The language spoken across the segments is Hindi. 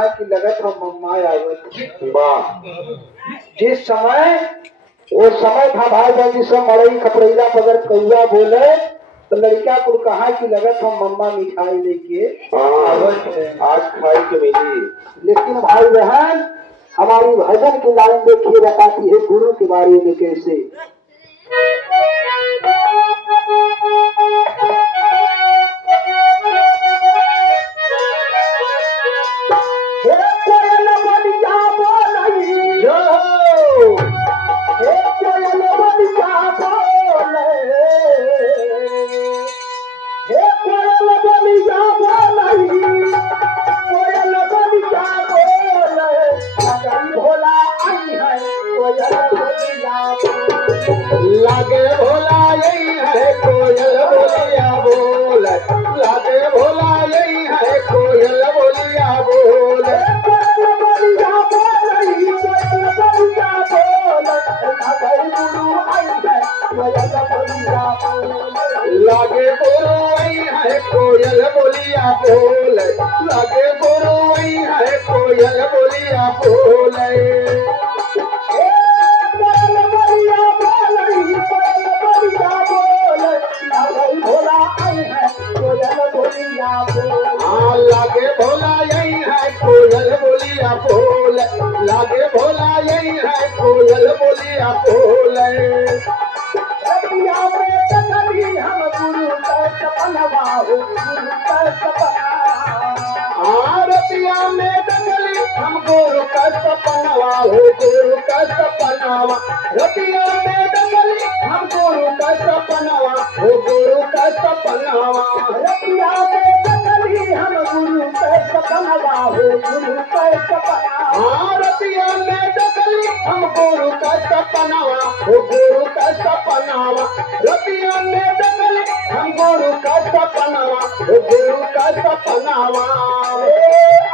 कहा कि लगत हम मम्मा आवत। वाह जिस समय वो समय था भाई बहन जिस समय मड़ई खपड़ैला पगर कौआ बोले तो लड़का को कहा कि लगत हम मम्मा मिठाई लेके आवत है। आज खाई के मिली। लेकिन भाई बहन हमारी भजन की लाइन देखिए बताती है गुरु के बारे में कैसे। लागे भोला यही है कोयल बोलिया बोल। लागे भोला यही है कोयल बोलिया बोल। लागे गुरु वही है कोयल बोलिया बोल। लागे गुरु वही है कोयल बोलिया बोल। हाँ लागे भोला यही है कोयल बोलिया बोल। लागे भोला यही है कोयल बोलिया बोल। रतिया में डगली हम गुरु का सपनवा हो गुरु का सपनावा। रतिया में डगली हम गुरु का सपनवा हो गुरु का सपनावा। रतिया में डगली हम गुरु का सपनवा हो गुरु का सपना। रतिया में डगली हम गुरु का सपनावा हो गुरु का सपनावा। रतिया में डगली हम गुरु का सपनावा हो गुरु का सपनावा।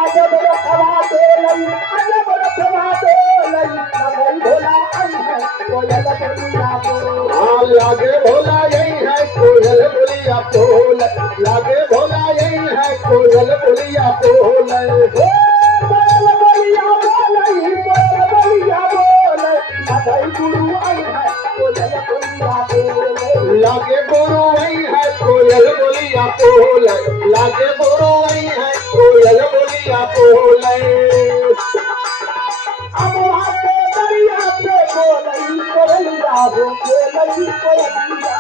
अजब रखवा दे लई अजब रखवा दे लई लगई भोला आई है कोयल बोलिया बोल। लागे भोला यही है कोयल बोलिया बोल। लागे भोला यही है कोयल बोलिया बोल। कोयल बोलिया बोल कोयल बोलिया बोल लगई गुरु आई है कोयल बोलिया बोल। लागे गुरु वही है कोयल बोलिया बोल। लागे गुरु वही है कोयल बोलिया बोल। अब आके दरिया पे बोलई कोयलिया हो बोलई कोयलिया।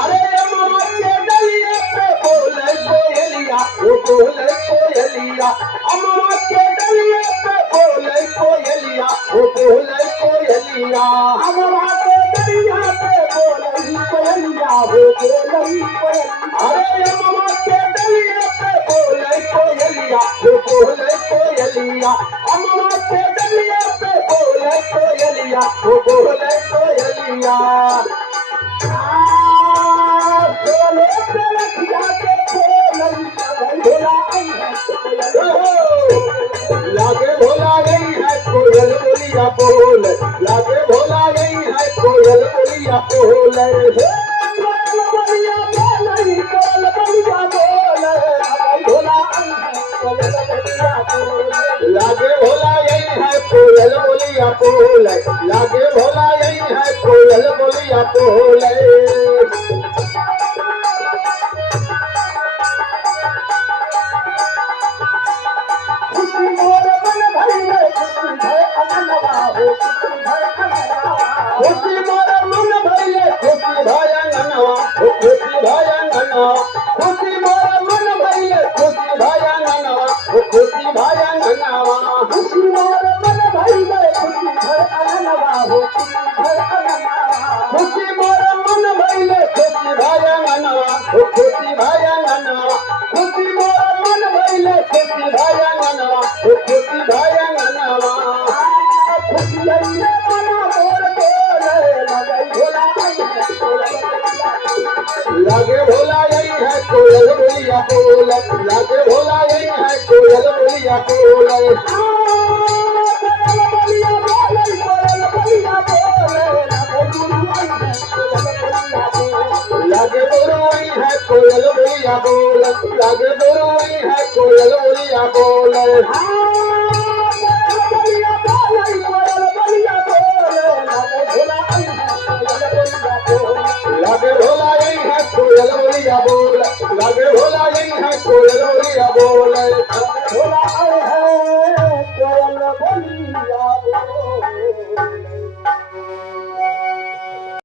अरे मामा के दलिए पे बोले कोयलिया वो बोले कोयलिया। अम्मा के दलिए पे बोले कोयलिया वो बोले कोयलिया। अब आके दरिया पे बोलई कोयलिया हो बोलई कोयलिया। अरे मामा के दलिए पे बोले कोयलिया वो बोले कोयलिया। अम्मा के दलिए पे बोले कोयलिया वो बोले कोयलिया। बोले पे रखिया के बोलई लगई भोला आई है लागे भोला यही है कोयल बोलिया बोल। लागे भोला यही है कोयल बोलिया बोल। कोयल बोलिया बोलई कोयल बोलिया बोल लगई भोला आई है कोयल बोलिया बोल। लागे भोला यही है कोयल बोलिया बोल। लागे भोला यही है कोयल बोलिया बोल। खुशी मोर मन भइले खुशी भय अननवा हो खुशी भय अननवा। खुशी मोर मन भइले खुशी भय ननवा हो खुशी भय ननवा। खुशी मोर मन भइले खुशी भय ननवा हो खुशी भय ननवा। खुशी मोर मन भइले खुशी भय अननवा हो खुशी भय अननवा। खुशी मोर मन भइले खुशी भय ननवा हो खुशी भय ननवा। खुशी मोर मन भइले खुशी भय ननवा हो खुशी भय ननवा। खुशी आइले मना मोर बोले लगई भोला आई है कोयल बोलिया। लागे भोला यही है कोयल बोलिया बोल। लागे भोला यही है कोयल बोलिया बोल